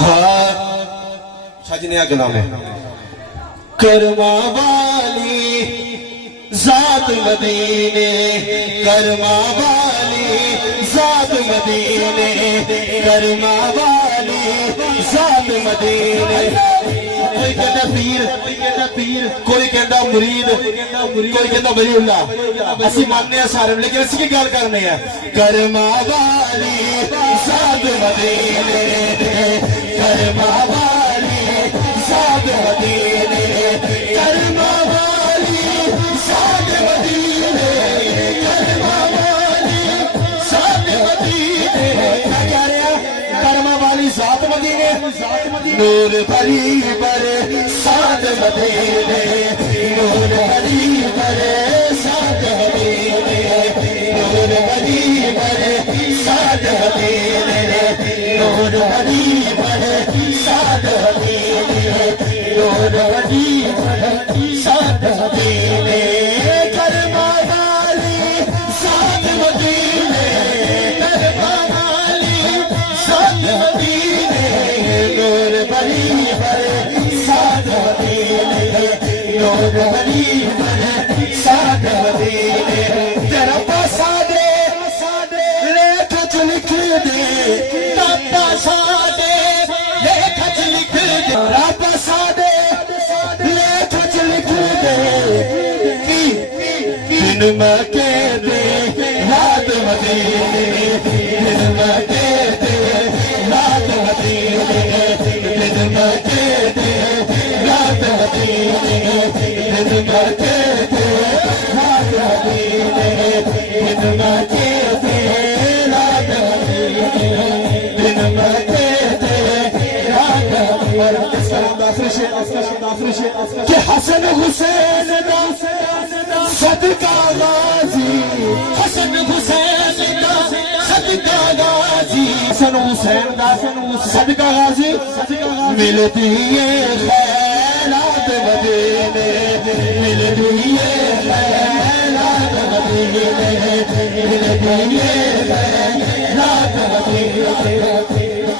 ہاں سجنیا کے نام ہے کرما والی ذات مدینے کرما والی ذات مدینے کرما والی ذات مدینے کوئی کہتا پیر کوئی کہتا مرید کوئی کہتا ولی اللہ اسی ماننے ہیں سارے لیکن اسی کی گل کرنے ہیں کرما والی ذات مدینے کرما والی ذات مدینے کرما والی ذات مدینے کرما والی ذات مدینے کیا رہے ہیں کرما والی ذات مدینے نور بھری برے ساتھ مدینے نور بھری برے ساتھ مدینے نور بھری برے ساتھ مدینے نور بھری برے ساتھ مدینے نور بھری برے ساتھ مدینے کرما والی ساتھ مدینے کرما والی ساتھ مدینے نور بھری برے ساتھ مدینے نور بھری برے ساتھ مدینے تیرا پاسا دے لیکھ لکھ دے تاپا سادے لیکھ لکھ دے تیرا پاسا دے لیکھ لکھ دے دن مکے دے رات مدینے دن مکے دے رات مدینے دن مکے دے رات مدینے دن مکے دے رات مدینے دن مکے دے رات مدینے دن مکے دے رات مدینے کہ حسن حسین دا صدقہ غازی حسن حسین دا صدقہ غازی حسن حسین دا صدقہ غازی ملتی ہے خیرات مدینے ملتی ہے